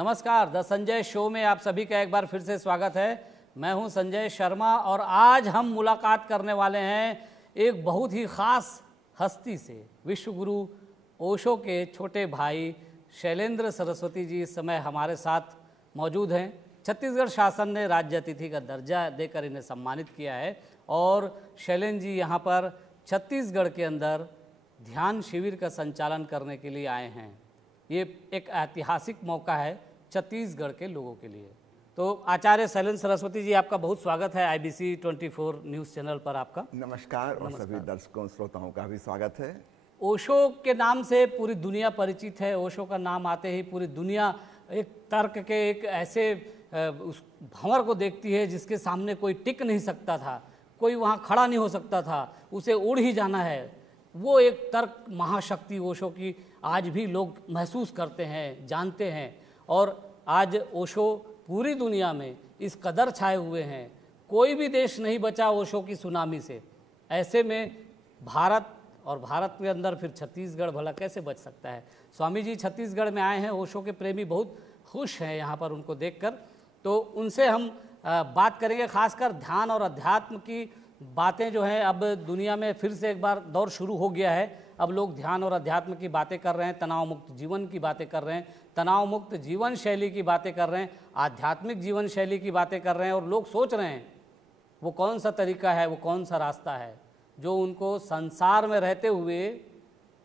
नमस्कार, the Sanjay show में आप सभी का एक बार फिर से स्वागत है। मैं हूं संजय शर्मा और आज हम मुलाकात करने वाले हैं एक बहुत ही ख़ास हस्ती से। विश्व गुरु ओशो के छोटे भाई शैलेंद्र सरस्वती जी इस समय हमारे साथ मौजूद हैं। छत्तीसगढ़ शासन ने राज्य अतिथि का दर्जा देकर इन्हें सम्मानित किया है और शैलेंद्र जी यहाँ पर छत्तीसगढ़ के अंदर ध्यान शिविर का संचालन करने के लिए आए हैं। ये एक ऐतिहासिक मौका है छत्तीसगढ़ के लोगों के लिए। तो आचार्य शैलेंद्र सरस्वती जी, आपका बहुत स्वागत है IBC 24 न्यूज़ चैनल पर। आपका नमस्कार और सभी दर्शकों श्रोताओं का भी स्वागत है। ओशो के नाम से पूरी दुनिया परिचित है। ओशो का नाम आते ही पूरी दुनिया एक तर्क के एक ऐसे उस भंवर को देखती है जिसके सामने कोई टिक नहीं सकता था, कोई वहाँ खड़ा नहीं हो सकता था, उसे उड़ ही जाना है। वो एक तर्क महाशक्ति ओशो की आज भी लोग महसूस करते हैं, जानते हैं। और आज ओशो पूरी दुनिया में इस कदर छाए हुए हैं, कोई भी देश नहीं बचा ओशो की सुनामी से। ऐसे में भारत और भारत के अंदर फिर छत्तीसगढ़ भला कैसे बच सकता है। स्वामी जी छत्तीसगढ़ में आए हैं, ओशो के प्रेमी बहुत खुश हैं यहाँ पर उनको देखकर। तो उनसे हम बात करेंगे, खासकर ध्यान और अध्यात्म की बातें जो हैं। अब दुनिया में फिर से एक बार दौर शुरू हो गया है। अब लोग ध्यान और अध्यात्म की बातें कर रहे हैं, तनाव मुक्त जीवन की बातें कर रहे हैं, तनाव मुक्त जीवन शैली की बातें कर रहे हैं, आध्यात्मिक जीवन शैली की बातें कर रहे हैं। और लोग सोच रहे हैं वो कौन सा तरीका है, वो कौन सा रास्ता है जो उनको संसार में रहते हुए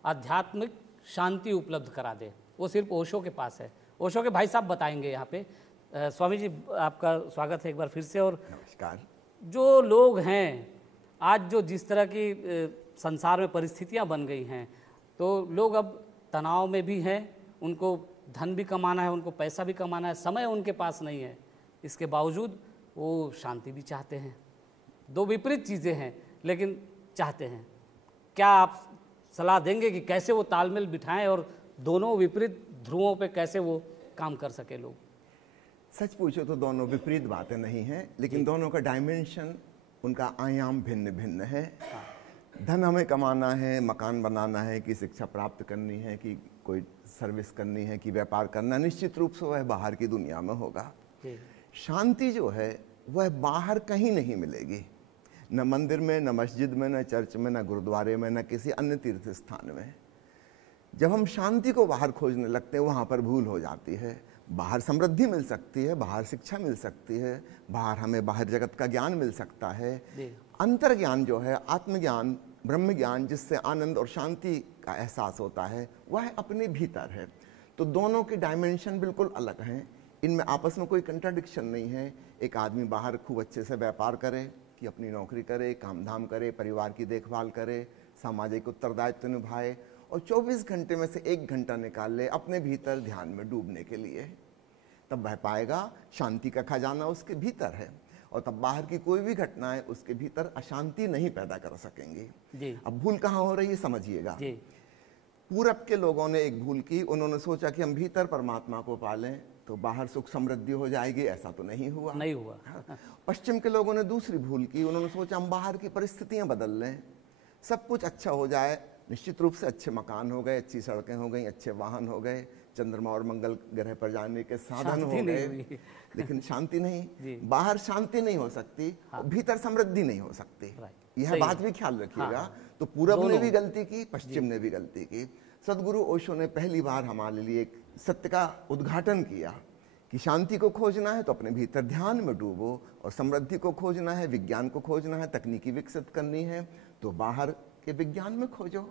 आध्यात्मिक शांति उपलब्ध करा दे। वो सिर्फ ओशो के पास है। ओशो के भाई साहब बताएंगे यहाँ पे। स्वामी जी, आपका स्वागत है एक बार फिर से। और नमस्कार। जो लोग हैं आज, जो जिस तरह की संसार में परिस्थितियां बन गई हैं, तो लोग अब तनाव में भी हैं, उनको धन भी कमाना है, उनको पैसा भी कमाना है, समय उनके पास नहीं है। इसके बावजूद वो शांति भी चाहते हैं। दो विपरीत चीज़ें हैं लेकिन चाहते हैं। क्या आप सलाह देंगे कि कैसे वो तालमेल बिठाएं और दोनों विपरीत ध्रुवों पे कैसे वो काम कर सके लोग? सच पूछो तो दोनों विपरीत बातें नहीं हैं, लेकिन दोनों का डायमेंशन, उनका आयाम भिन्न भिन्न है। धन हमें कमाना है, मकान बनाना है, कि शिक्षा प्राप्त करनी है, कि कोई सर्विस करनी है, कि व्यापार करना, निश्चित रूप से वह बाहर की दुनिया में होगा। शांति जो है वह बाहर कहीं नहीं मिलेगी, न मंदिर में, न मस्जिद में, न चर्च में, न गुरुद्वारे में, न किसी अन्य तीर्थ स्थान में। जब हम शांति को बाहर खोजने लगते हैं वहाँ पर भूल हो जाती है। बाहर समृद्धि मिल सकती है, बाहर शिक्षा मिल सकती है, बाहर हमें बाहर जगत का ज्ञान मिल सकता है। अंतर ज्ञान जो है, आत्मज्ञान, ब्रह्म ज्ञान, जिससे आनंद और शांति का एहसास होता है, वह अपने भीतर है। तो दोनों के डायमेंशन बिल्कुल अलग हैं, इनमें आपस में कोई कंट्राडिक्शन नहीं है। एक आदमी बाहर खूब अच्छे से व्यापार करे, कि अपनी नौकरी करे, काम धाम करे, परिवार की देखभाल करे, सामाजिक उत्तरदायित्व निभाए और 24 घंटे में से 1 घंटा निकाल ले अपने भीतर ध्यान में डूबने के लिए, तब वह पाएगा शांति का खजाना उसके भीतर है। और तब बाहर की कोई भी घटनाएं उसके भीतर अशांति नहीं पैदा कर सकेंगी। अब भूल कहाँ हो रही है समझिएगा। पूरब के लोगों ने एक भूल की, उन्होंने सोचा कि हम भीतर परमात्मा को पालें तो बाहर सुख समृद्धि हो जाएगी। ऐसा तो नहीं हुआ। पश्चिम के लोगों ने दूसरी भूल की, उन्होंने सोचा हम बाहर की परिस्थितियां बदल लें, सब कुछ अच्छा हो जाए। निश्चित रूप से अच्छे मकान हो गए, अच्छी सड़कें हो गई, अच्छे वाहन हो गए, चंद्रमा और मंगल ग्रह पर जाने के साधन हो गए, लेकिन शांति नहीं। बाहर शांति नहीं हो सकती, भीतर समृद्धि नहीं हो सकती। यह बात भी ख्याल रखिएगा। तो पूरब ने भी गलती की, पश्चिम ने भी गलती की। सदगुरु ओशो ने पहली बार हमारे लिए एक सत्य का उद्घाटन किया कि शांति को खोजना है तो अपने भीतर ध्यान में डूबो, और समृद्धि को खोजना है, विज्ञान को खोजना है, तकनीकी विकसित करनी है तो बाहर के विज्ञान में खोजो।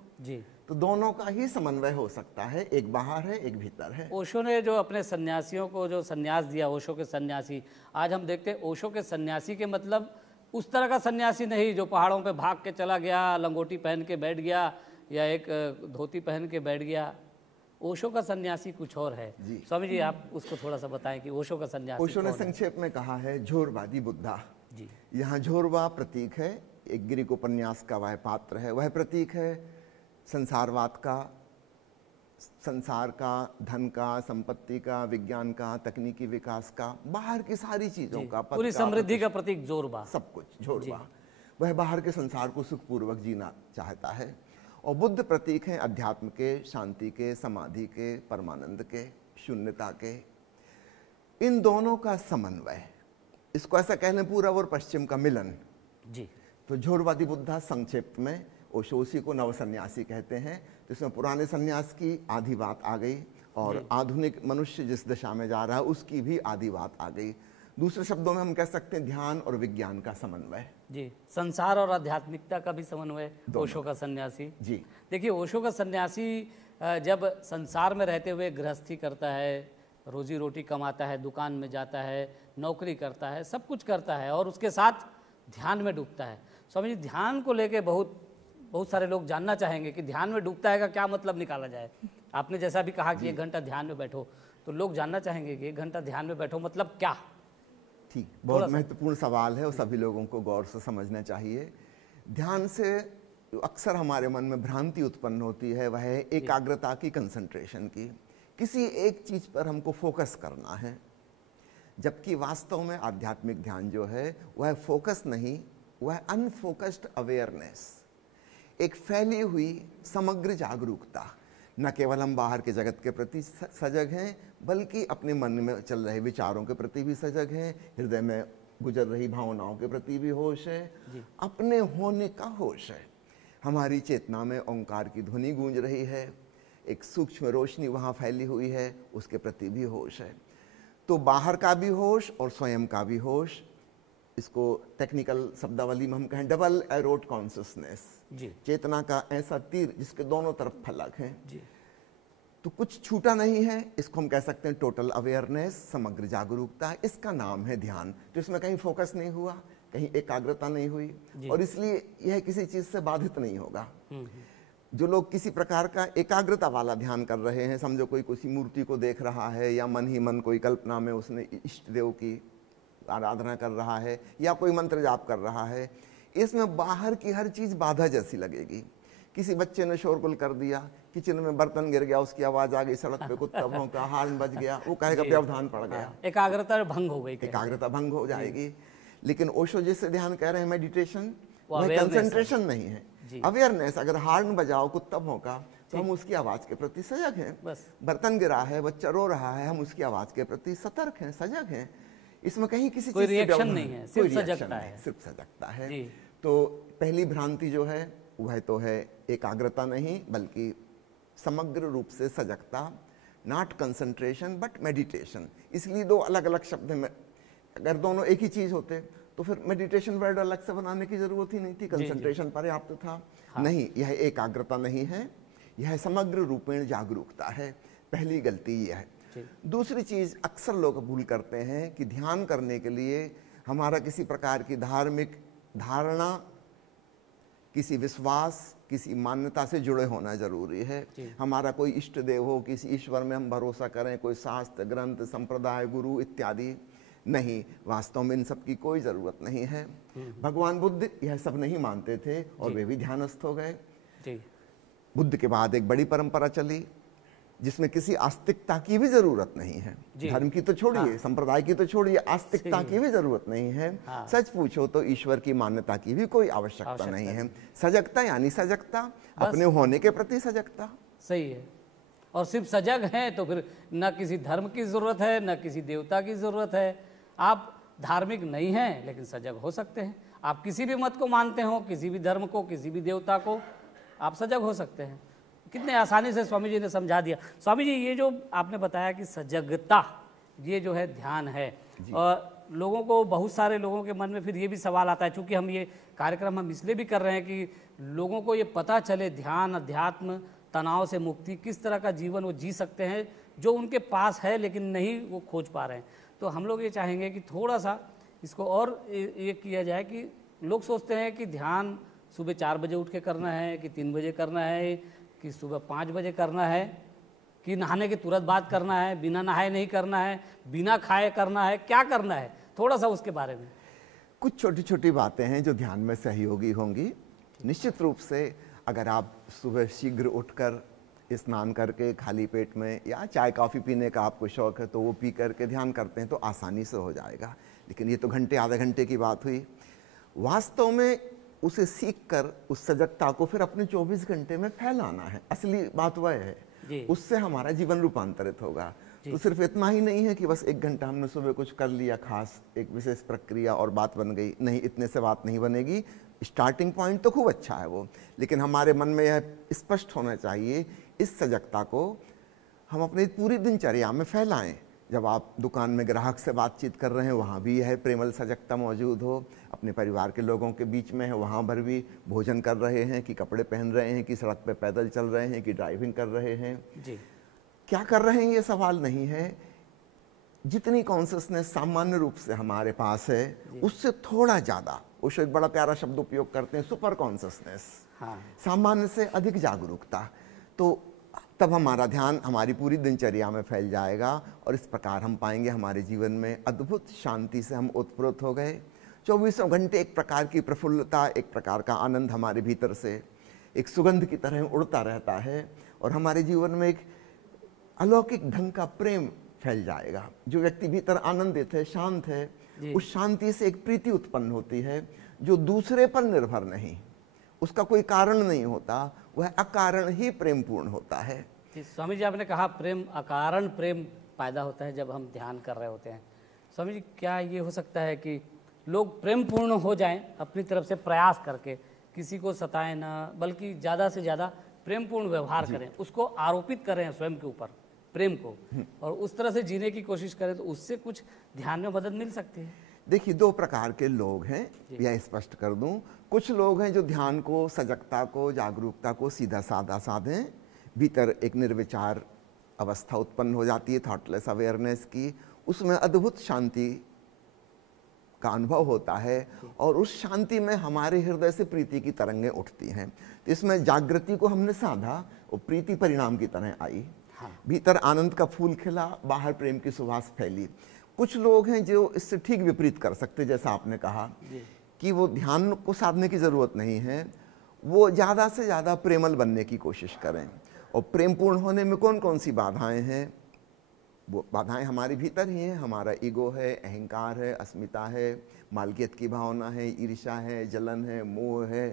तो दोनों का ही समन्वय हो सकता है, एक बाहर है, एक भीतर है। ओशो ने जो अपने सन्यासियों को जो सन्यास दिया, ओशो के सन्यासी, आज हम देखते हैं ओशो के सन्यासी के मतलब उस तरह का सन्यासी नहीं जो पहाड़ों पे भाग के चला गया, लंगोटी पहन के बैठ गया या एक धोती पहन के बैठ गया। ओशो का सन्यासी कुछ और है। स्वामी जी, आप उसको थोड़ा सा बताएं कि ओशो का सन्यासी। ओशो ने संक्षेप में कहा है झोरवादी बुद्धा। यहाँ झोरवा प्रतीक है, एक ग्रीक उपन्यास का वह पात्र है, वह प्रतीक है संसारवाद का, संसार का, धन का, संपत्ति का, विज्ञान का, तकनीकी विकास का, बाहर की सारी चीजों का, पूरी समृद्धि का प्रतीक जोरबा, सब कुछ झोरबा। वह बाहर के संसार को सुखपूर्वक जीना चाहता है। और बुद्ध प्रतीक हैं अध्यात्म के, शांति के, समाधि के, परमानंद के, शून्यता के। इन दोनों का समन्वय, इसको ऐसा कह लें पूर्व और पश्चिम का मिलन। जी। तो झोरवादी बुद्धा संक्षेप में ओशो उसी को नव सन्यासी कहते हैं। तो इसमें पुराने सन्यास की आधी बात आ गई और आधुनिक मनुष्य जिस दिशा में जा रहा है उसकी भी आधी बात आ गई। दूसरे शब्दों में हम कह सकते हैं ध्यान और विज्ञान का समन्वय। जी, संसार और आध्यात्मिकता का भी समन्वय ओशो का सन्यासी। जी, देखिए, ओशो का सन्यासी जब संसार में रहते हुए गृहस्थी करता है, रोजी रोटी कमाता है, दुकान में जाता है, नौकरी करता है, सब कुछ करता है और उसके साथ ध्यान में डूबता है। स्वामी जी, ध्यान को लेके बहुत सारे लोग जानना चाहेंगे कि ध्यान में डूबता है का क्या मतलब निकाला जाए। आपने जैसा भी कहा कि 1 घंटा ध्यान में बैठो, तो लोग जानना चाहेंगे कि 1 घंटा ध्यान में बैठो मतलब क्या। ठीक, बहुत महत्वपूर्ण सवाल है और सभी लोगों को गौर से समझना चाहिए। ध्यान से अक्सर हमारे मन में भ्रांति उत्पन्न होती है, वह है एकाग्रता की, कंसंट्रेशन की। किसी एक चीज पर हमको फोकस करना है, जबकि वास्तव में आध्यात्मिक ध्यान जो है वह फोकस नहीं, वह अनफोकस्ड अवेयरनेस, एक फैली हुई समग्र जागरूकता। न केवल हम बाहर के जगत के प्रति सजग हैं, बल्कि अपने मन में चल रहे विचारों के प्रति भी सजग हैं, हृदय में गुजर रही भावनाओं के प्रति भी होश है, अपने होने का होश है। हमारी चेतना में ओंकार की ध्वनि गूंज रही है, एक सूक्ष्म रोशनी वहाँ फैली हुई है, उसके प्रति भी होश है। तो बाहर का भी होश और स्वयं का भी होश, इसको टेक्निकल शब्दावली में हम कहें डबल एरोड कॉन्शियसनेस, चेतना का ऐसा तीर जिसके दोनों तरफ फलक हैं। तो कुछ छूटा नहीं है, इसको हम कह सकते हैं टोटल अवेयरनेस, समग्र जागरूकता। इसका नाम है ध्यान। तो इसमें कहीं फोकस नहीं हुआ, कहीं एकाग्रता नहीं हुई और इसलिए यह किसी चीज से बाधित नहीं होगा। जो लोग किसी प्रकार का एकाग्रता वाला ध्यान कर रहे हैं, समझो कोई किसी मूर्ति को देख रहा है या मन ही मन कोई कल्पना में उसने इष्ट देव की आराधना कर रहा है या कोई मंत्र जाप कर रहा है, इसमें बाहर की हर चीज बाधा जैसी लगेगी। किसी बच्चे ने शोरगुल कर दिया, किचन में बर्तन गिर गया, उसकी आवाज आ गई, सड़क पे कुत्ता भौंका, हॉर्न बज गया, वो कहेगा व्यवधान पड़ गया, एकाग्रता भंग हो गई, एकाग्रता भंग हो जाएगी। लेकिन ओशो जिससे ध्यान कह रहे हैं मेडिटेशन, वह कंसंट्रेशन नहीं है, अवेयरनेस। अगर हॉर्न बजाओ, कुत्ता भौंका, तो हम उसकी आवाज के प्रति सजग हैं। बर्तन गिरा है, बच्चा रो रहा है, हम उसकी आवाज के प्रति सतर्क हैं, सजग हैं। इसमें कहीं किसी कोई रिएक्शन नहीं है, सिर्फ सजगता है, सिर्फ सजगता है। तो पहली भ्रांति जो है वह तो है एकाग्रता नहीं, बल्कि समग्र रूप से सजगता, नॉट कंसंट्रेशन बट मेडिटेशन। इसलिए दो अलग अलग शब्द में, अगर दोनों एक ही चीज होते तो फिर मेडिटेशन वर्ड अलग से बनाने की जरूरत ही नहीं थी, कंसंट्रेशन पर्याप्त था। नहीं, यह एकाग्रता नहीं है, यह समग्र रूपेण जागरूकता है। पहली गलती यह है। दूसरी चीज अक्सर लोग भूल करते हैं कि ध्यान करने के लिए हमारा किसी प्रकार की धार्मिक धारणा, किसी विश्वास, किसी मान्यता से जुड़े होना जरूरी है। हमारा कोई इष्ट देव हो, किसी ईश्वर में हम भरोसा करें, कोई शास्त्र ग्रंथ, संप्रदाय, गुरु इत्यादि नहीं। वास्तव में इन सब की कोई जरूरत नहीं है। भगवान बुद्ध यह सब नहीं मानते थे और वे भी ध्यानस्थ हो गए। बुद्ध के बाद एक बड़ी परंपरा चली जिसमें किसी आस्तिकता की भी जरूरत नहीं है। धर्म की तो छोड़िए, संप्रदाय की तो छोड़िए, आस्तिकता की भी जरूरत नहीं है। सच पूछो तो ईश्वर की मान्यता की भी कोई आवश्यकता नहीं है। सजगता यानी सजगता, अपने होने के प्रति सजगता। सही है। और सिर्फ सजग हैं तो फिर न किसी धर्म की जरूरत है, न किसी देवता की जरूरत है। आप धार्मिक नहीं हैं लेकिन सजग हो सकते हैं। आप किसी भी मत को मानते हो, किसी भी धर्म को, किसी भी देवता को, आप सजग हो सकते हैं। कितने आसानी से स्वामी जी ने समझा दिया। स्वामी जी, ये जो आपने बताया कि सजगता, ये जो है ध्यान है, और लोगों को, बहुत सारे लोगों के मन में फिर ये भी सवाल आता है, चूंकि हम ये कार्यक्रम हम इसलिए भी कर रहे हैं कि लोगों को ये पता चले ध्यान, अध्यात्म, तनाव से मुक्ति, किस तरह का जीवन वो जी सकते हैं जो उनके पास है लेकिन नहीं वो खोज पा रहे हैं। तो हम लोग ये चाहेंगे कि थोड़ा सा इसको और ये किया जाए कि लोग सोचते हैं कि ध्यान सुबह 4 बजे उठ के करना है, कि 3 बजे करना है, कि सुबह 5 बजे करना है, कि नहाने के तुरंत बाद करना है, बिना नहाए नहीं करना है, बिना खाए करना है, क्या करना है, थोड़ा सा उसके बारे में। कुछ छोटी छोटी बातें हैं जो ध्यान में सहयोगी होंगी। निश्चित रूप से अगर आप सुबह शीघ्र उठकर स्नान करके खाली पेट में, या चाय कॉफ़ी पीने का आपको शौक है तो वो पी करके ध्यान करते हैं तो आसानी से हो जाएगा। लेकिन ये तो घंटे आधे घंटे की बात हुई। वास्तव में उसे सीख कर उस सजगता को फिर अपने 24 घंटे में फैलाना है। असली बात वह है, उससे हमारा जीवन रूपांतरित होगा। तो सिर्फ इतना ही नहीं है कि बस 1 घंटा हमने सुबह कुछ कर लिया खास, एक विशेष प्रक्रिया और बात बन गई, नहीं, इतने से बात नहीं बनेगी। स्टार्टिंग पॉइंट तो खूब अच्छा है वो, लेकिन हमारे मन में यह स्पष्ट होना चाहिए, इस सजगता को हम अपनी पूरी दिनचर्या में फैलाएं। जब आप दुकान में ग्राहक से बातचीत कर रहे हैं, वहाँ भी यह प्रेमल सजगता मौजूद हो। अपने परिवार के लोगों के बीच में है, वहाँ पर भी भोजन कर रहे हैं कि कपड़े पहन रहे हैं कि सड़क पे पैदल चल रहे हैं कि ड्राइविंग कर रहे हैं जी। क्या कर रहे हैं ये सवाल नहीं है। जितनी कॉन्शियसनेस सामान्य रूप से हमारे पास है, उससे थोड़ा ज़्यादा, ओशो एक बड़ा प्यारा शब्द उपयोग करते हैं, सुपर कॉन्शियसनेस, हाँ। सामान्य से अधिक जागरूकता, तो तब हमारा ध्यान हमारी पूरी दिनचर्या में फैल जाएगा और इस प्रकार हम पाएंगे हमारे जीवन में अद्भुत शांति से हम ओतप्रोत हो गए। 24 घंटे एक प्रकार की प्रफुल्लता, एक प्रकार का आनंद हमारे भीतर से एक सुगंध की तरह उड़ता रहता है और हमारे जीवन में एक अलौकिक ढंग का प्रेम फैल जाएगा। जो व्यक्ति भीतर आनंदित है, शांत है, उस शांति से एक प्रीति उत्पन्न होती है जो दूसरे पर निर्भर नहीं, उसका कोई कारण नहीं होता, वह अकारण ही प्रेमपूर्ण होता है। स्वामी जी, आपने कहा प्रेम अकारण प्रेम पैदा होता है जब हम ध्यान कर रहे होते हैं। स्वामी जी, क्या ये हो सकता है कि लोग प्रेमपूर्ण हो जाएं अपनी तरफ से प्रयास करके, किसी को सताएं ना, बल्कि ज़्यादा से ज़्यादा प्रेमपूर्ण व्यवहार करें, उसको आरोपित करें स्वयं के ऊपर प्रेम को, और उस तरह से जीने की कोशिश करें, तो उससे कुछ ध्यान में मदद मिल सकती है? देखिए, 2 प्रकार के लोग हैं, यह स्पष्ट कर दूं। कुछ लोग हैं जो ध्यान को, सजगता को, जागरूकता को सीधा साधा साधें, भीतर एक निर्विचार अवस्था उत्पन्न हो जाती है, थॉटलेस अवेयरनेस की, उसमें अद्भुत शांति का अनुभव होता है और उस शांति में हमारे हृदय से प्रीति की तरंगें उठती हैं। तो इसमें जागृति को हमने साधा और प्रीति परिणाम की तरह आई। भीतर आनंद का फूल खिला, बाहर प्रेम की सुवास फैली। कुछ लोग हैं जो इससे ठीक विपरीत कर सकते, जैसा आपने कहा कि वो ध्यान को साधने की जरूरत नहीं है, वो ज़्यादा से ज़्यादा प्रेमल बनने की कोशिश करें। और प्रेमपूर्ण होने में कौन कौन सी बाधाएं हैं? वो बाधाएं हमारे भीतर ही हैं। हमारा ईगो है, अहंकार है, अस्मिता है, मालकियत की भावना है, ईर्ष्या है, जलन है, मोह है,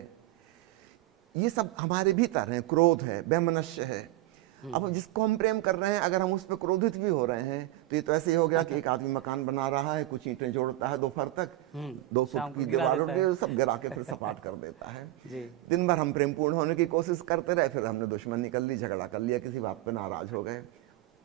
ये सब हमारे भीतर हैं। क्रोध है, वैमनस्य है। अब जिसको हम प्रेम कर रहे हैं, अगर हम उस पर क्रोधित भी हो रहे हैं, तो ये तो ऐसे ही हो गया कि एक आदमी मकान बना रहा है, कुछ ईंटें जोड़ता है दोपहर तक, 2 फुट की दीवार उठ गई, सब गिरा के फिर सपाट कर देता है। दिन भर हम प्रेमपूर्ण होने की कोशिश करते रहे, फिर हमने दुश्मनी कर ली, झगड़ा कर लिया, किसी बात पे नाराज हो गए।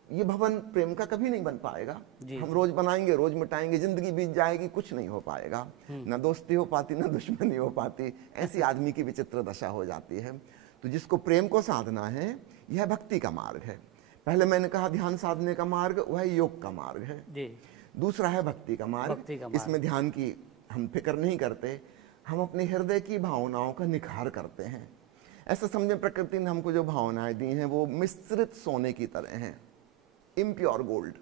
ये भवन प्रेम का कभी नहीं बन पाएगा। हम रोज बनाएंगे, रोज मिटाएंगे, जिंदगी बीत जाएगी, कुछ नहीं हो पाएगा। ना दोस्ती हो पाती, ना दुश्मनी हो पाती। ऐसी आदमी की विचित्र दशा हो जाती है। तो जिसको प्रेम को साधना है, यह भक्ति का मार्ग है। पहले मैंने कहा ध्यान साधने का मार्ग, वह योग का मार्ग है। दूसरा है भक्ति का मार्ग। इसमें ध्यान की हम फिक्र नहीं करते, हम अपने हृदय की भावनाओं का निखार करते हैं। ऐसा समझे, प्रकृति ने हमको जो भावनाएं दी हैं वो मिश्रित सोने की तरह हैं, इम्प्योर गोल्ड।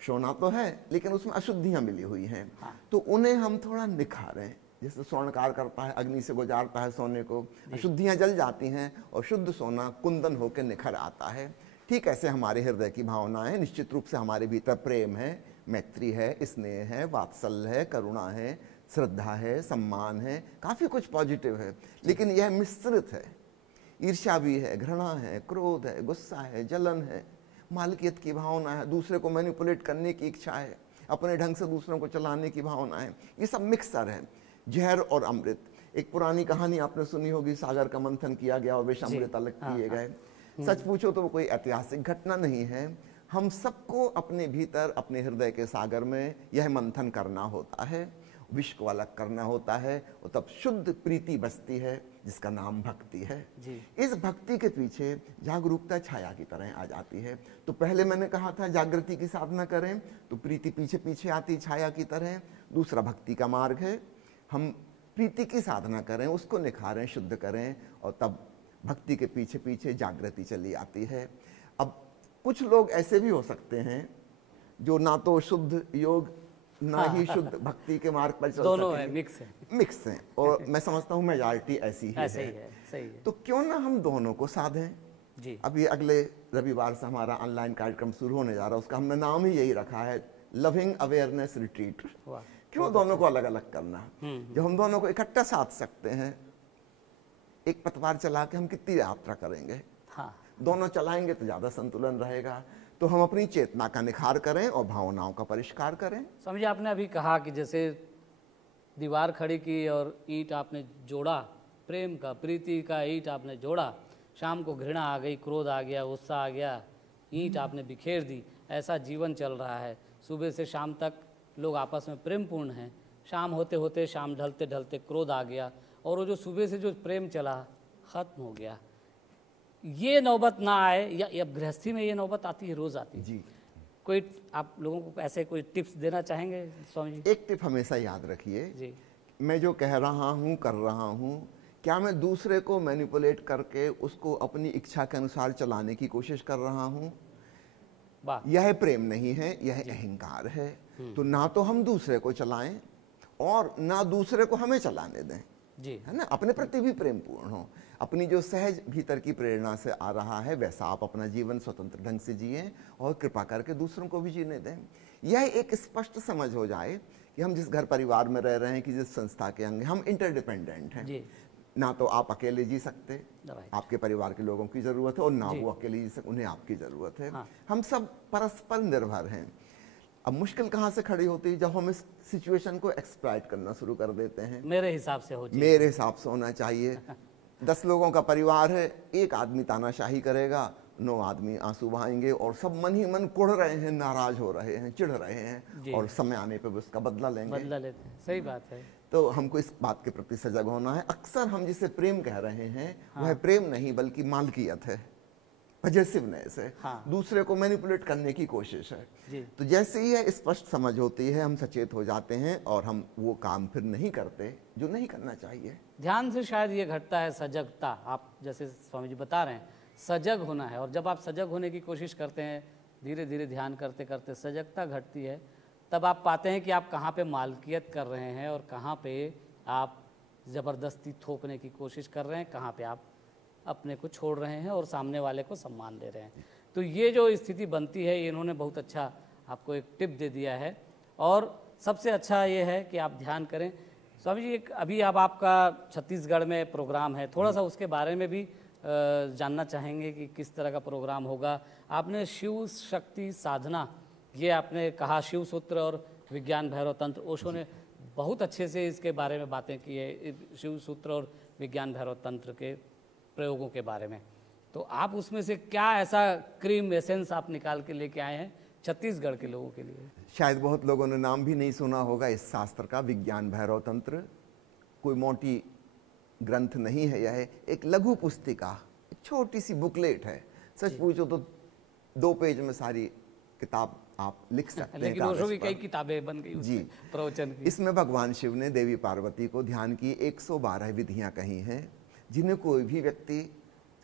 सोना तो है लेकिन उसमें अशुद्धियां मिली हुई हैं। तो उन्हें हम थोड़ा निखारें। जैसे स्वर्णकार करता है, अग्नि से गुजारता है सोने को, अशुद्धियां जल जाती हैं और शुद्ध सोना कुंदन होकर निखर आता है। ठीक ऐसे हमारे हृदय की भावनाएं, निश्चित रूप से हमारे भीतर प्रेम है, मैत्री है, स्नेह है, वात्सल्य है, करुणा है, श्रद्धा है, सम्मान है, काफी कुछ पॉजिटिव है, लेकिन यह मिश्रित है। ईर्ष्या भी है, घृणा है, क्रोध है, गुस्सा है, जलन है, मालकियत की भावना है, दूसरे को मैनिपुलेट करने की इच्छा है, अपने ढंग से दूसरों को चलाने की भावना है। ये सब मिक्सर है, जहर और अमृत। एक पुरानी कहानी आपने सुनी होगी, सागर का मंथन किया गया और विष अमृत अलग किए गए। सच पूछो तो वो कोई ऐतिहासिक घटना नहीं है। हम सबको अपने भीतर, अपने हृदय के सागर में यह मंथन करना होता है, विष को अलग करना होता है, और तब शुद्ध प्रीति बसती है, जिसका नाम भक्ति है। इस भक्ति के पीछे जागरूकता छाया की तरह आ जाती है। तो पहले मैंने कहा था जागृति की साधना करें तो प्रीति पीछे पीछे आती छाया की तरह। दूसरा भक्ति का मार्ग है, हम प्रीति की साधना करें, उसको निखारें, शुद्ध करें, और तब भक्ति के पीछे पीछे जागृति चली आती है। अब कुछ लोग ऐसे भी हो सकते हैं जो ना तो शुद्ध योग ना ही शुद्ध भक्ति के मार्ग पर चल दोनों है, मिक्स है। और मैं समझता हूँ मेजॉरिटी ऐसी ही है। सही है। तो क्यों ना हम दोनों को साधें। जी। अभी अगले रविवार से हमारा ऑनलाइन कार्यक्रम शुरू होने जा रहा है, उसका हमने नाम ही यही रखा है, लविंग अवेयरनेस रिट्रीट। क्यों दोनों को अलग अलग करना, जब हम दोनों को इकट्ठा साध सकते हैं। एक पतवार चला के हम कितनी यात्रा करेंगे? दोनों चलाएंगे तो ज्यादा संतुलन रहेगा। तो हम अपनी चेतना का निखार करें और भावनाओं का परिष्कार करें। स्वामी जी, आपने अभी कहा कि जैसे दीवार खड़ी की और ईंट आपने जोड़ा, प्रेम का, प्रीति का ईंट आपने जोड़ा, शाम को घृणा आ गई, क्रोध आ गया, गुस्सा आ गया, ईंट आपने बिखेर दी। ऐसा जीवन चल रहा है। सुबह से शाम तक लोग आपस में प्रेमपूर्ण हैं, शाम होते होते, शाम ढलते ढलते क्रोध आ गया, और वो जो सुबह से जो प्रेम चला खत्म हो गया। ये नौबत ना आए, या गृहस्थी में ये नौबत आती है, रोज आती है जी। कोई आप लोगों को ऐसे कोई टिप्स देना चाहेंगे स्वामी जी? एक टिप हमेशा याद रखिए, जी, मैं जो कह रहा हूँ, कर रहा हूँ, क्या मैं दूसरे को मैनिपुलेट करके उसको अपनी इच्छा के अनुसार चलाने की कोशिश कर रहा हूँ? वाह। यह प्रेम नहीं है, यह अहंकार है। तो ना तो हम दूसरे को चलाएं और ना दूसरे को हमें चलाने दें, जी, है ना। अपने प्रति भी प्रेमपूर्ण हो, अपनी जो सहज भीतर की प्रेरणा से आ रहा है वैसा आप अपना जीवन स्वतंत्र ढंग से जिएं और कृपा करके दूसरों को भी जीने दें। यह एक स्पष्ट समझ हो जाए कि हम जिस घर परिवार में रह रहे हैं, कि जिस संस्था के अंग, हम इंटरडिपेंडेंट हैं। जी, ना तो आप अकेले जी सकते, राइट। आपके परिवार के लोगों की जरूरत है, और ना वो अकेले जी सकते, उन्हें आपकी जरूरत है। हाँ। हम सब परस्पर निर्भर हैं। अब मुश्किल कहाँ से खड़ी होती है? जब हम इस सिचुएशन को एक्सप्लॉइट करना शुरू कर देते हैं। मेरे हिसाब से हो जी। मेरे हिसाब से होना चाहिए। 10 लोगों का परिवार है, एक आदमी तानाशाही करेगा, 9 आदमी आंसू बहाएंगे, और सब मन ही मन कुढ़ रहे हैं, नाराज हो रहे हैं, चिढ़ रहे हैं, और समय आने पर उसका बदला लेंगे। बदला लेते हैं, सही बात है। तो हमको इस बात के प्रति सजग होना है। अक्सर हम जिसे प्रेम कह रहे हैं, वह प्रेम नहीं बल्कि मालकियत है, पजेसिवनेस है। हाँ। दूसरे को मैनिपुलेट करने की कोशिश है। जी, तो जैसे ही यह स्पष्ट समझ होती है, हम सचेत हो जाते हैं और हम वो काम फिर नहीं करते जो नहीं करना चाहिए। ध्यान से शायद ये घटता है सजगता। आप जैसे स्वामी जी बता रहे हैं, सजग होना है, और जब आप सजग होने की कोशिश करते हैं, धीरे धीरे ध्यान करते करते सजगता घटती है, तब आप पाते हैं कि आप कहाँ पे मालकियत कर रहे हैं और कहाँ पे आप ज़बरदस्ती थोपने की कोशिश कर रहे हैं, कहाँ पे आप अपने को छोड़ रहे हैं और सामने वाले को सम्मान दे रहे हैं। तो ये जो स्थिति बनती है, इन्होंने बहुत अच्छा आपको एक टिप दे दिया है। और सबसे अच्छा ये है कि आप ध्यान करें। स्वामी जी, एक अभी अब आपका छत्तीसगढ़ में प्रोग्राम है, थोड़ा सा उसके बारे में भी जानना चाहेंगे कि किस तरह का प्रोग्राम होगा। आपने शिव शक्ति साधना, ये आपने कहा, शिव सूत्र और विज्ञान भैरव तंत्र, ओशो ने बहुत अच्छे से इसके बारे में बातें की है, शिव सूत्र और विज्ञान भैरव तंत्र के प्रयोगों के बारे में। तो आप उसमें से क्या ऐसा क्रीम एसेंस आप निकाल के लेके आए हैं छत्तीसगढ़ के लोगों के लिए? शायद बहुत लोगों ने नाम भी नहीं सुना होगा इस शास्त्र का, विज्ञान भैरव तंत्र। कोई मोटी ग्रंथ नहीं है, यह एक लघु पुस्तिका, एक छोटी सी बुकलेट है। सच पूछो तो 2 पेज में सारी किताब आप लिख सकते हैं। लेकिन ओशो की कई किताबें बन गई जी, प्रवचन की। इसमें भगवान शिव ने देवी पार्वती को ध्यान की 112 विधियां कही हैं, जिन्हें कोई भी व्यक्ति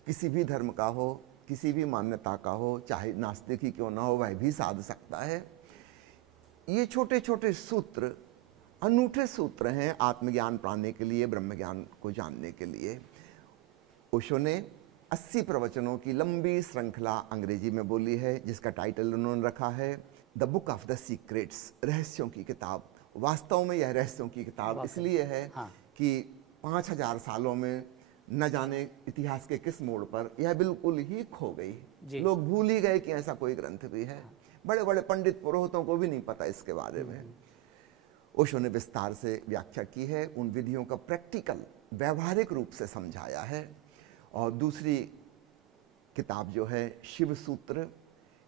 किसी भी धर्म का हो, किसी भी मान्यता का हो, चाहे नास्तिक ही क्यों ना हो, वह भी साध सकता है। ये छोटे छोटे सूत्र अनूठे सूत्र हैं आत्मज्ञान पाने के लिए, ब्रह्म ज्ञान को जानने के लिए। ओशो ने 80 प्रवचनों की लंबी श्रृंखला अंग्रेजी में बोली है, जिसका टाइटल उन्होंने रखा है the book of the secrets, रहस्यों की किताब। वास्तव में यह रहस्यों की किताब इसलिए है कि 5000 सालों में न जाने इतिहास के किस मोड़ पर यह बिल्कुल ही खो गई। लोग भूल ही गए कि ऐसा कोई ग्रंथ भी है। बड़े बड़े पंडित पुरोहितों को भी नहीं पता इसके बारे में। ओशो ने विस्तार से व्याख्या की है, उन विधियों का प्रैक्टिकल व्यवहारिक रूप से समझाया है। और दूसरी किताब जो है शिव सूत्र,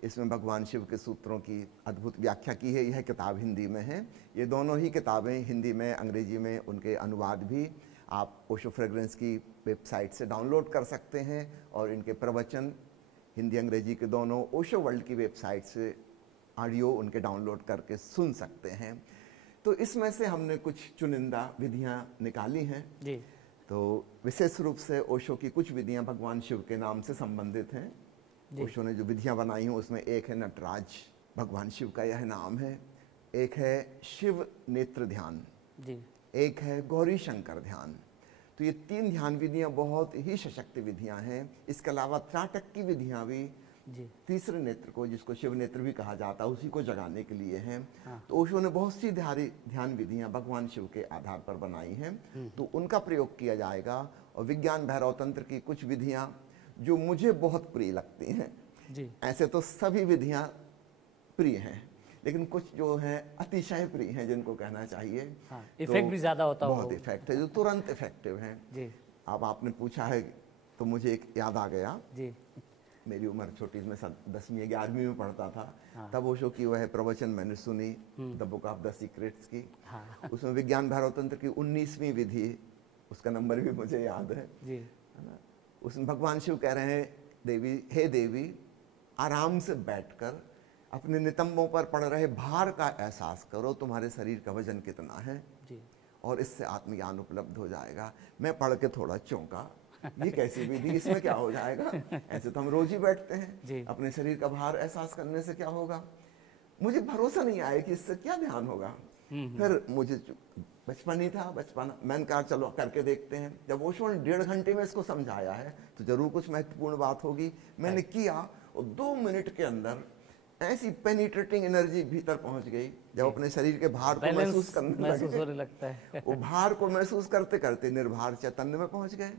इसमें भगवान शिव के सूत्रों की अद्भुत व्याख्या की है। यह किताब हिंदी में है। ये दोनों ही किताबें हिंदी में, अंग्रेजी में, उनके अनुवाद भी आप ओशो फ्रेग्रेंस की वेबसाइट से डाउनलोड कर सकते हैं, और इनके प्रवचन हिंदी अंग्रेजी के दोनों ओशो वर्ल्ड की वेबसाइट से ऑडियो उनके डाउनलोड करके सुन सकते हैं। तो इसमें से हमने कुछ चुनिंदा विधियां निकाली हैं जी। तो विशेष रूप से ओशो की कुछ विधियां भगवान शिव के नाम से संबंधित हैं। ओशो ने जो विधियां बनाई हैं उसमें एक है नटराज, भगवान शिव का यह नाम है। एक है शिव नेत्र ध्यान जी। एक है गौरी शंकर ध्यान। तो ये 3 ध्यान विधियां बहुत ही सशक्त विधियां हैं। इसके अलावा त्राटक की विधियां भी जी। तीसरे नेत्र को, जिसको शिव नेत्र भी कहा जाता है, उसी को जगाने के लिए हैं। तो ओशो ने बहुत सी ध्यान विधियां भगवान शिव के आधार पर बनाई हैं, तो उनका प्रयोग किया जाएगा। और विज्ञान भैरव तंत्र की कुछ विधियां जो मुझे बहुत प्रिय लगती हैं, जी ऐसे तो सभी विधियां प्रिय हैं, लेकिन कुछ जो हैं अतिशय प्रिय हैं जिनको कहना चाहिए। हाँ, इफेक्ट भी ज़्यादा होता बहुत होगा। इफेक्ट है, जो तुरंत इफेक्टिव हैं। जी अब आपने पूछा है तो मुझे एक याद आ गया। जी मेरी उम्र छोटी, मैं 10वीं 11वीं में पढ़ता था। हाँ। तब ओशो की वह प्रवचन मैंने सुनी, the book of the secrets की। हाँ उसमें विज्ञान भैरव तंत्र की 19वीं विधि, उसका नंबर भी मुझे याद है जी ना। उसमें भगवान शिव कह रहे हैं, देवी, हे देवी, आराम से बैठकर अपने नितंबों पर पड़ रहे भार का एहसास करो, तुम्हारे शरीर का वजन कितना है, जी और इससे आत्मज्ञान उपलब्ध हो जाएगा। मैं पढ़ के थोड़ा चौंका, ये कैसी विधि, इसमें क्या हो जाएगा? ऐसे तो हम रोज ही बैठते जी। हैं, अपने शरीर का भार एहसास करने से क्या होगा? मुझे भरोसा नहीं आया कि इससे क्या ध्यान होगा। फिर मुझे बचपन ही था, बचपन, मैंने कहा चलो करके देखते हैं। जब ओशो ने 1.5 घंटे में इसको समझाया है तो जरूर कुछ महत्वपूर्ण बात होगी। मैंने किया और 2 मिनट के अंदर ऐसी पेनिट्रेटिंग एनर्जी भीतर पहुंच गई। जब अपने शरीर के भार को महसूस करने होने लगता है, वो भार को महसूस करते करते निर्भार चैतन्य में पहुंच गए।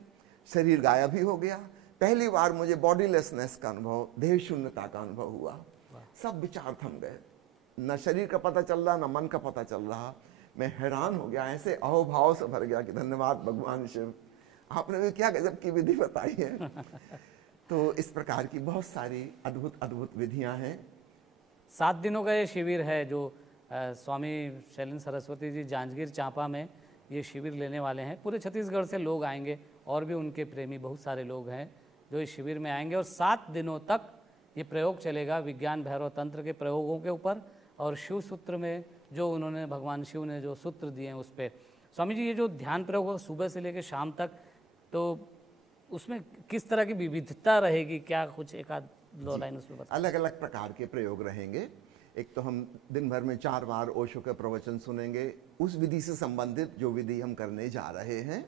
शरीर गायब ही हो गया। पहली बार मुझे बॉडीलेसनेस का अनुभव, देह शून्यता का अनुभव हुआ। सब विचार थम गए, न शरीर का पता चल रहा, न मन का पता चल रहा। मैं हैरान हो गया, ऐसे अहोभाव से भर गया कि धन्यवाद भगवान शिव, आपने भी क्या गजब की विधि बताई है। तो इस प्रकार की बहुत सारी अद्भुत अद्भुत विधियां हैं। 7 दिनों का ये शिविर है जो स्वामी शैलेंद्र सरस्वती जी जांजगीर चांपा में ये शिविर लेने वाले हैं। पूरे छत्तीसगढ़ से लोग आएंगे और भी उनके प्रेमी बहुत सारे लोग हैं जो इस शिविर में आएंगे, और 7 दिनों तक ये प्रयोग चलेगा विज्ञान भैरव तंत्र के प्रयोगों के ऊपर और शिव सूत्र में जो उन्होंने, भगवान शिव ने जो सूत्र दिए हैं उस पर। स्वामी जी, ये जो ध्यान प्रयोग होगा सुबह से लेकर शाम तक, तो उसमें किस तरह की विविधता रहेगी? क्या कुछ एक आध 2 लाइन उसमें बता। अलग अलग प्रकार के प्रयोग रहेंगे। एक तो हम दिन भर में 4 बार ओशो के प्रवचन सुनेंगे, उस विधि से संबंधित जो विधि हम करने जा रहे हैं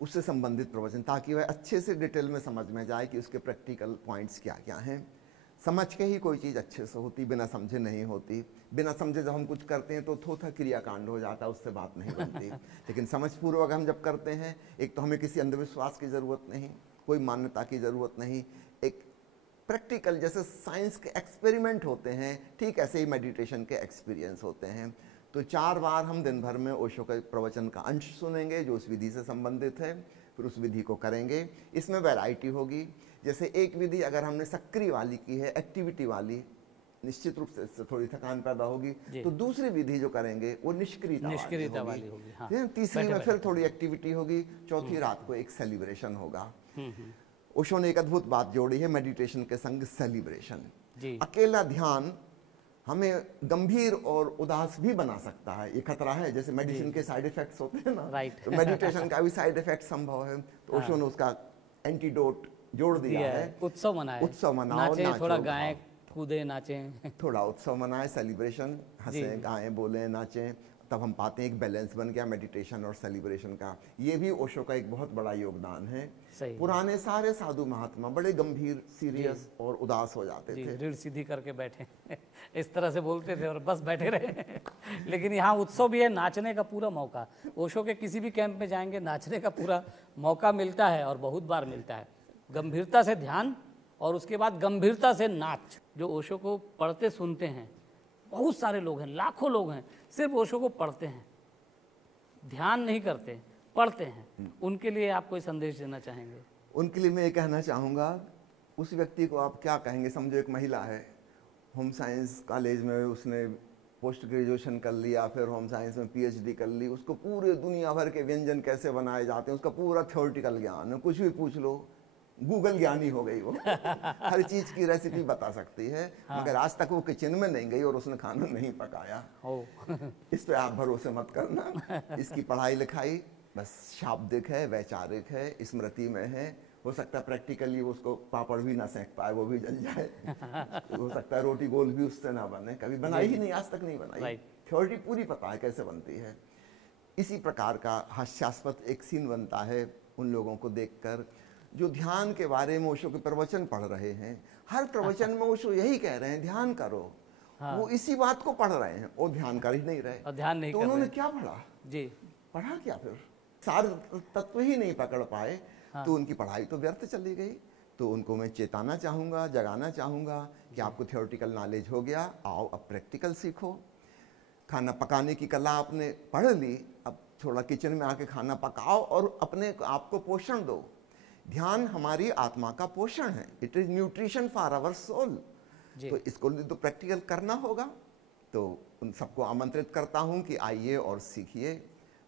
उससे संबंधित प्रवचन, ताकि वह अच्छे से डिटेल में समझ में जाए कि उसके प्रैक्टिकल पॉइंट्स क्या क्या हैं। समझ के ही कोई चीज़ अच्छे से होती, बिना समझे नहीं होती। बिना समझे जब हम कुछ करते हैं तो थोथा क्रियाकांड हो जाता है, उससे बात नहीं बनती। लेकिन समझपूर्वक हम जब करते हैं, एक तो हमें किसी अंधविश्वास की ज़रूरत नहीं, कोई मान्यता की ज़रूरत नहीं, एक प्रैक्टिकल, जैसे साइंस के एक्सपेरिमेंट होते हैं ठीक ऐसे ही मेडिटेशन के एक्सपीरियंस होते हैं। तो 4 बार हम दिन भर में ओशो के प्रवचन का अंश सुनेंगे जो उस विधि से संबंधित है, फिर उस विधि को करेंगे। इसमें वैरायटी होगी, जैसे एक विधि अगर हमने सक्रिय वाली की है, एक्टिविटी वाली, निश्चित रूप से इससे थोड़ी थकान पैदा होगी, तो दूसरी विधि जो करेंगे वो निष्क्रियता वाली होगी। हाँ। तीसरी में फिर थोड़ी एक्टिविटी होगी, चौथी रात को एक सेलिब्रेशन होगा। ओशो ने एक अद्भुत बात जोड़ी है, मेडिटेशन के संग सेलिब्रेशन। अकेला ध्यान हमें गंभीर और उदास भी बना सकता है, ये खतरा है। जैसे मेडिसिन के साइड इफेक्ट्स होते हैं ना, तो मेडिटेशन का भी साइड इफेक्ट संभव है। तो ओशो ने उसका एंटीडोट जोड़ दिया है। उत्सव मनाओ, नाचे, थोड़ा गाएं, कूदे, नाचें, थोड़ा उत्सव मनाएं, सेलिब्रेशन, हंसें, गाएं, बोलें, नाचें, तब हम पाते हैं एक बैलेंस बन गया मेडिटेशन और सेलिब्रेशन का। ये भी ओशो का एक बहुत बड़ा योगदान है। पुराने सारे साधु महात्मा बड़े गंभीर, सीरियस और उदास हो जाते थे, रीढ़ सीधी करके बैठे इस तरह से बोलते थे और बस बैठे रहे। लेकिन यहाँ उत्सव भी है, नाचने का पूरा मौका। ओशो के किसी भी कैंप में जाएंगे, नाचने का पूरा मौका मिलता है और बहुत बार मिलता है। गंभीरता से ध्यान और उसके बाद गंभीरता से नाच। जो ओशो को पढ़ते सुनते हैं बहुत सारे लोग हैं, लाखों लोग हैं, सिर्फ ओशो को पढ़ते हैं, ध्यान नहीं करते, पढ़ते हैं। उनके लिए आप कोई संदेश देना चाहेंगे? उनके लिए मैं ये कहना चाहूँगा, उस व्यक्ति को आप क्या कहेंगे? समझो एक महिला है, होम साइंस कॉलेज में उसने पोस्ट ग्रेजुएशन कर लिया, फिर होम साइंस में PhD कर ली, उसको पूरे दुनिया भर के व्यंजन कैसे बनाए जाते हैं उसका पूरा थ्योरेटिकल ज्ञान है। कुछ भी पूछ लो, गूगल ज्ञानी हो गई वो हर चीज की रेसिपी बता सकती है। हाँ। मगर आज तक वो किचन में नहीं गई और उसने खाना नहीं पकाया। इस पे आप भरोसे मत करना। इसकी पढ़ाई लिखाई बस शाब्दिक है, वैचारिक है, स्मृति में है। हो सकता है प्रैक्टिकली उसको पापड़ भी ना सेंक पाए, वो भी जल जाए। हो सकता है रोटी गोल भी उससे ना बने, कभी बनाई ही नहीं, आज तक नहीं बनाई। थ्योरी पूरी पता है कैसे बनती है। इसी प्रकार का हास्यास्पद एक सीन बनता है उन लोगों को देखकर जो ध्यान के बारे में ओशो के प्रवचन पढ़ रहे हैं। हर प्रवचन में ओशो यही कह रहे हैं, ध्यान करो। हाँ। वो इसी बात को पढ़ रहे हैं और ध्यान कर ही नहीं रहे, और ध्यान नहीं तो कर उन्होंने क्या पढ़ा? जी, पढ़ा क्या? फिर सार तत्व ही नहीं पकड़ पाए। हाँ। तो उनकी पढ़ाई तो व्यर्थ चली गई। तो उनको मैं चेताना चाहूँगा, जगाना चाहूँगा कि आपको थियोरेटिकल नॉलेज हो गया, आओ अब प्रैक्टिकल सीखो। खाना पकाने की कला आपने पढ़ ली, अब थोड़ा किचन में आके खाना पकाओ और अपने आप को पोषण दो। ध्यान हमारी आत्मा का पोषण है, it is nutrition for our soul. तो इसको तो प्रैक्टिकल करना होगा। तो उन सबको आमंत्रित करता हूं कि आइए और सीखिए।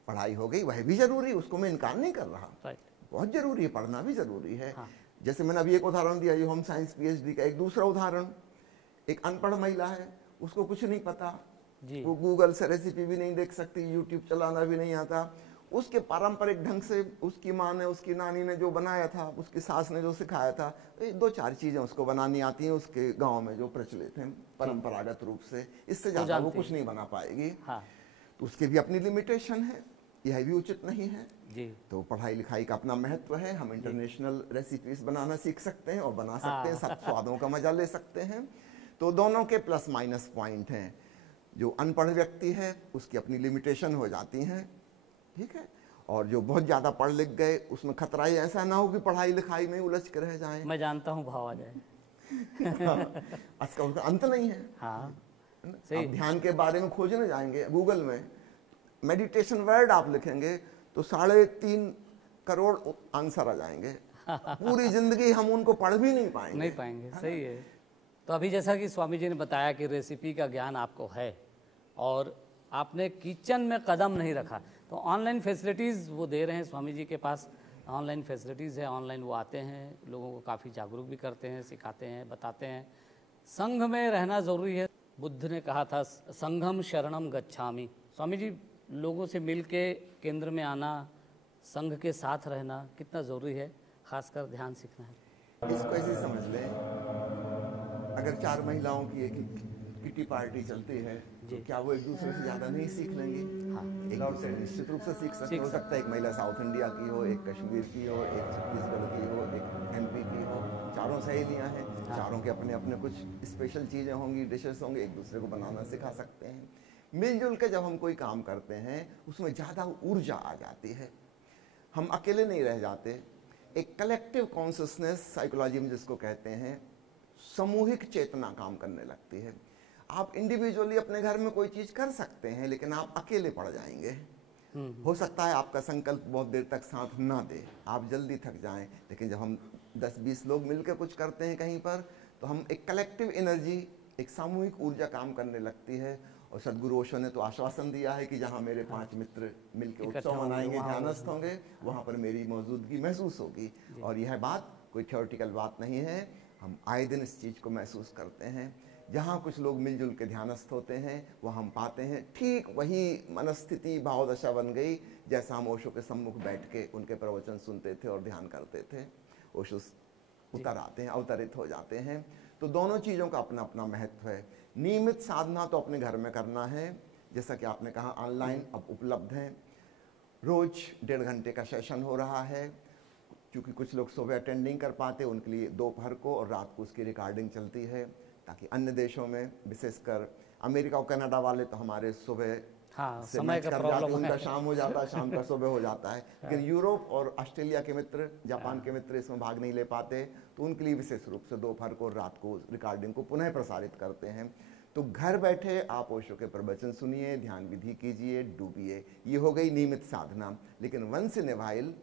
पढ़ाई हो गई, वह भी जरूरी, उसको मैं इनकार नहीं कर रहा, बहुत जरूरी है, पढ़ना भी जरूरी है। हाँ। जैसे मैंने अभी एक उदाहरण दिया, ये होम साइंस पीएचडी का। एक दूसरा उदाहरण, एक अनपढ़ महिला है, उसको कुछ नहीं पता, वो गूगल से रेसिपी भी नहीं देख सकती, यूट्यूब चलाना भी नहीं आता। उसके पारंपरिक ढंग से उसकी माँ ने, उसकी नानी ने जो बनाया था, उसकी सास ने जो सिखाया था, 2-4 चीजें उसको बनानी आती हैं उसके गांव में जो प्रचलित हैं परंपरागत रूप से, इससे ज्यादा वो कुछ नहीं बना पाएगी। हाँ। तो उसके भी अपनी लिमिटेशन है, यह भी उचित नहीं है जी। तो पढ़ाई लिखाई का अपना महत्व है। हम इंटरनेशनल रेसिपीज बनाना सीख सकते हैं और बना सकते हैं, सब स्वादों का मजा ले सकते हैं। तो दोनों के प्लस माइनस पॉइंट हैं। जो अनपढ़ व्यक्ति है उसकी अपनी लिमिटेशन हो जाती हैं, ठीक है, और जो बहुत ज्यादा पढ़ लिख गए उसमें खतरा ही ऐसा ना हो कि पढ़ाई लिखाई में उलझ के रह जाएं। मैं जानता हूँ भाव आ जाए। उसका अंत नहीं है। हाँ, सही। ध्यान के बारे में खोजने जाएंगे गूगल में, मेडिटेशन वर्ड आप लिखेंगे तो 3.5 करोड़ आंसर आ जाएंगे। पूरी जिंदगी हम उनको पढ़ भी नहीं पाएंगे। सही है। तो अभी जैसा कि स्वामी जी ने बताया कि रेसिपी का ज्ञान आपको है और आपने किचन में कदम नहीं रखा, तो ऑनलाइन फैसिलिटीज़ वो दे रहे हैं। स्वामी जी के पास ऑनलाइन फैसिलिटीज़ है, ऑनलाइन वो आते हैं, लोगों को काफ़ी जागरूक भी करते हैं, सिखाते हैं, बताते हैं। संघ में रहना ज़रूरी है। बुद्ध ने कहा था संघम शरणम गच्छामि। स्वामी जी, लोगों से मिल के केंद्र में आना, संघ के साथ रहना कितना ज़रूरी है, खासकर ध्यान सीखना है। इसको ऐसे समझ लें, अगर 4 महिलाओं की एक किटी पार्टी चलती है तो क्या वो एक दूसरे से ज्यादा नहीं सीख लेंगी? हाँ, एक दूसरे निश्चित रूप से सीख सकते। हो सकता है एक महिला साउथ इंडिया की हो, एक कश्मीर की हो, एक छत्तीसगढ़ की हो, एक एमपी की हो, चारों सहेलियां हैं। हाँ। चारों के अपने अपने कुछ स्पेशल चीजें होंगी, डिशेस होंगे, एक दूसरे को बनाना सिखा सकते हैं। मिलजुल के जब हम कोई काम करते हैं उसमें ज्यादा ऊर्जा आ जाती है, हम अकेले नहीं रह जाते। एक कलेक्टिव कॉन्शियसनेस साइकोलॉजी में जिसको कहते हैं, सामूहिक चेतना काम करने लगती है। आप इंडिविजुअली अपने घर में कोई चीज कर सकते हैं लेकिन आप अकेले पड़ जाएंगे। हो सकता है आपका संकल्प बहुत देर तक साथ ना दे, आप जल्दी थक जाएं, लेकिन जब हम 10-20 लोग मिलकर कुछ करते हैं कहीं पर, तो हम एक कलेक्टिव एनर्जी, एक सामूहिक ऊर्जा काम करने लगती है। और सदगुरु ओशो ने तो आश्वासन दिया है कि जहाँ मेरे 5 मित्र मिलकर उत्सव मनाएंगे, ध्यानस्थ होंगे, वहाँ पर मेरी मौजूदगी महसूस होगी। और यह बात कोई थ्योरेटिकल बात नहीं है, हम आए दिन इस चीज़ को महसूस करते हैं। जहाँ कुछ लोग मिलजुल के ध्यानस्थ होते हैं वो हम पाते हैं ठीक वही मनस्थिति भाव दशा बन गई जैसा हम ओशो के सम्मुख बैठ के उनके प्रवचन सुनते थे और ध्यान करते थे। ओशो उतर आते हैं, अवतरित हो जाते हैं। तो दोनों चीज़ों का अपना अपना महत्व है। नियमित साधना तो अपने घर में करना है, जैसा कि आपने कहा ऑनलाइन अब उपलब्ध हैं। रोज 1.5 घंटे का सेशन हो रहा है, क्योंकि कुछ लोग सुबह अटेंड नहीं कर पाते, उनके लिए दोपहर को और रात को उसकी रिकॉर्डिंग चलती है, ताकि अन्य देशों में विशेषकर अमेरिका और कनाडा वाले तो हमारे सुबह से समय का प्रॉब्लम है, उनका शाम हो जाता है, शाम का सुबह हो जाता है। लेकिन यूरोप और ऑस्ट्रेलिया के मित्र, जापान के मित्र इसमें भाग नहीं ले पाते, तो उनके लिए विशेष रूप से दोपहर को और रात को रिकॉर्डिंग को पुनः प्रसारित करते हैं। तो घर बैठे आप ओशो के प्रवचन सुनिए, ध्यान विधि कीजिए, डूबिए। ये हो गई नियमित साधना। लेकिन वंस इन ए व्हाइल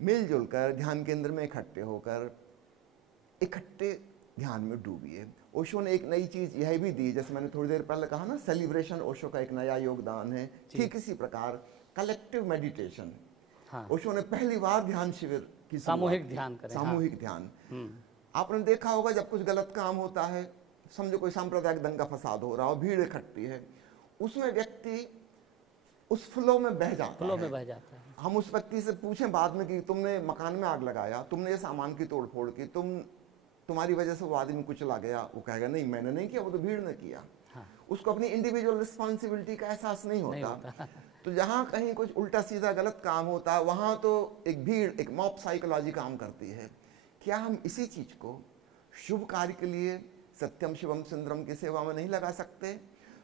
मिलजुल कर ध्यान केंद्र में इकट्ठे होकर इकट्ठे ध्यान में डूबिए। ओशो ने एक नई चीज यह भी दी, जैसे मैंने थोड़ी देर पहले कहा ना, सेलिब्रेशन ओशो का एक नया योगदान है। ठीक इसी प्रकार कलेक्टिव मेडिटेशन, ओशो ने पहली बार ध्यान शिविर की सामूहिक ध्यान करें, सामूहिक ध्यान। आपने देखा होगा जब कुछ गलत काम होता है, समझो कोई सांप्रदायिक दंगा फसाद हो रहा हो, भीड़ इकट्ठी है, उसमें व्यक्ति उस फ्लो में बह जाता है। हम उस व्यक्ति से पूछें बाद में कि तुमने मकान में आग लगाया, तुमने ये सामान की तोड़फोड़ की, तुम्हारी वजह से वो आदमी कुचला गया, वो कहेगा नहीं मैंने नहीं किया, वो तो भीड़ ने किया। उसको अपनी इंडिविजुअल रिस्पॉन्सिबिलिटी का एहसास नहीं होता। तो जहां कहीं कुछ उल्टा सीधा गलत काम होता है, वहां तो एक भीड़, एक मॉब साइकोलॉजी काम करती है। क्या हम इसी चीज को शुभ कार्य के लिए सत्यम शिवम सुंदरम की सेवा में नहीं लगा सकते?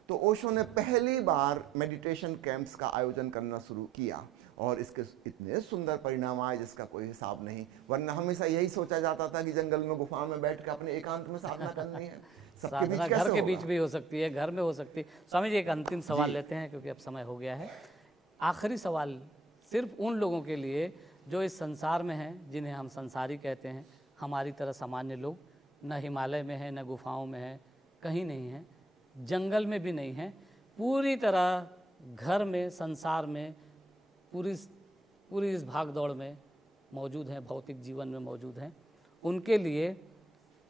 तो ओशो ने पहली बार मेडिटेशन कैंप्स का आयोजन करना शुरू किया और इसके इतने सुंदर परिणाम आए जिसका कोई हिसाब नहीं। वरना हमेशा यही सोचा जाता था कि जंगल में गुफा में बैठ कर अपने एकांत में साधना करनी है। सबके बीच साधना कैसे घर के होगा? बीच भी हो सकती है, घर में हो सकती है। स्वामी जी एक अंतिम सवाल लेते हैं क्योंकि अब समय हो गया है। आखिरी सवाल सिर्फ उन लोगों के लिए जो इस संसार में हैं, जिन्हें हम संसारी कहते हैं, हमारी तरह सामान्य लोग, न हिमालय में है, न गुफाओं में है, कहीं नहीं है, जंगल में भी नहीं है, पूरी तरह घर में, संसार में, पूरी इस भाग दौड़ में मौजूद हैं, भौतिक जीवन में मौजूद हैं, उनके लिए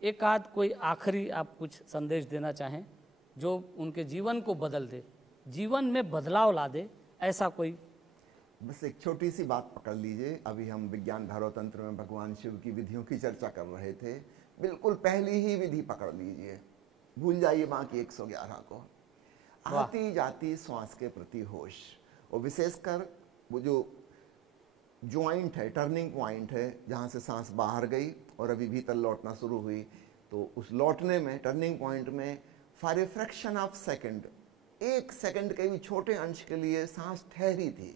एक आध कोई आखिरी आप कुछ संदेश देना चाहें जो उनके जीवन को बदल दे, जीवन में बदलाव ला दे, ऐसा कोई? बस एक छोटी सी बात पकड़ लीजिए। अभी हम विज्ञान धर्मतंत्र में भगवान शिव की विधियों की चर्चा कर रहे थे। बिल्कुल पहली ही विधि पकड़ लीजिए, भूल जाइए बाकी 111 को। आती जाती श्वास के प्रति होश, और विशेषकर वो जो ज्वाइंट है, टर्निंग पॉइंट है, जहाँ से सांस बाहर गई और अभी भीतर लौटना शुरू हुई, तो उस लौटने में, टर्निंग पॉइंट में, for a fraction of second, 1 second के भी छोटे अंश के लिए सांस ठहरी थी।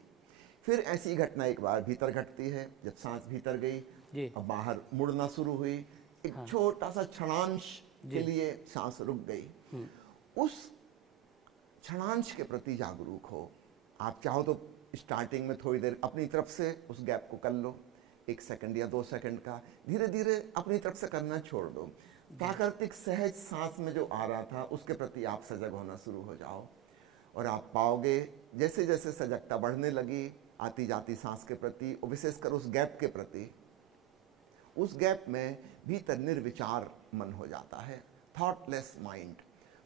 फिर ऐसी घटना एक बार भीतर घटती है, जब सांस भीतर गई अब बाहर मुड़ना शुरू हुई, एक छोटा सा क्षणांश के लिए सांस रुक गई। उस क्षणांश के प्रति जागरूक हो। आप चाहो तो स्टार्टिंग में थोड़ी देर अपनी तरफ से उस गैप को कर लो, 1 सेकंड या 2 सेकंड का, धीरे धीरे अपनी तरफ से करना छोड़ दो। प्राकृतिक सहज सांस में जो आ रहा था उसके प्रति आप सजग होना शुरू हो जाओ, और आप पाओगे जैसे जैसे सजगता बढ़ने लगी आती जाती सांस के प्रति, और विशेषकर उस गैप के प्रति, उस गैप में भीतर निर्विचार मन हो जाता है, थॉटलेस माइंड,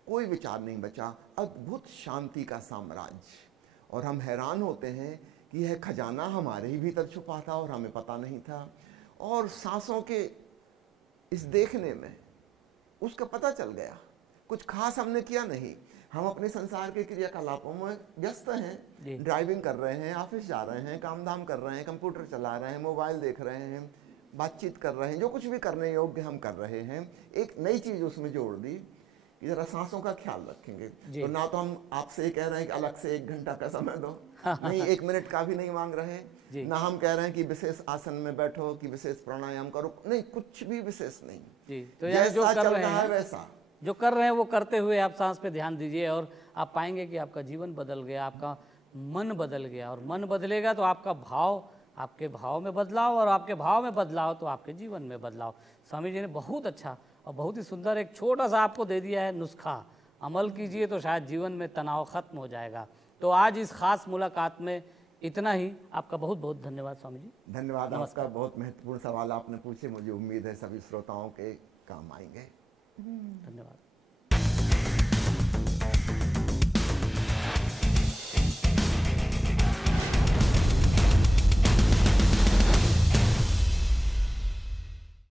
कोई विचार नहीं बचा, अद्भुत शांति का साम्राज्य। और हम हैरान होते हैं कि यह खजाना हमारे ही भीतर छुपा था और हमें पता नहीं था। और सांसों के इस देखने में उसका पता चल गया। कुछ खास हमने किया नहीं, हम अपने संसार के क्रियाकलापों में व्यस्त हैं, ड्राइविंग कर रहे हैं, ऑफिस जा रहे हैं, काम धाम कर रहे हैं, कंप्यूटर चला रहे हैं, मोबाइल देख रहे हैं, बातचीत कर रहे हैं, जो कुछ भी करने योग्य हम कर रहे हैं। एक नई चीज़ उसमें जोड़ दी कि जरा सांसों का ख्याल रखेंगे। तो ना तो हम आपसे कह रहे हैं कि अलग से 1 घंटा का समय दो, नहीं 1 मिनट का भी नहीं मांग रहे, ना हम कह रहे हैं कि विशेष आसन में बैठो, कि विशेष प्राणायाम करो, नहीं, कुछ भी विशेष नहीं जी। तो यानी जो कर रहे हैं वैसा जो कर रहे हैं वो करते हुए आप सांस पे ध्यान दीजिए, और आप पाएंगे कि आपका जीवन बदल गया, आपका मन बदल गया, और मन बदलेगा तो आपका भाव, आपके भाव में बदलाव, और आपके भाव में बदलाव तो आपके जीवन में बदलाव। स्वामी जी ने बहुत अच्छा और बहुत ही सुंदर एक छोटा सा आपको दे दिया है नुस्खा, अमल कीजिए तो शायद जीवन में तनाव खत्म हो जाएगा। तो आज इस खास मुलाकात में इतना ही। आपका बहुत बहुत धन्यवाद स्वामी जी। धन्यवाद आपका। बहुत महत्वपूर्ण सवाल आपने पूछे, मुझे उम्मीद है सभी श्रोताओं के काम आएंगे। धन्यवाद।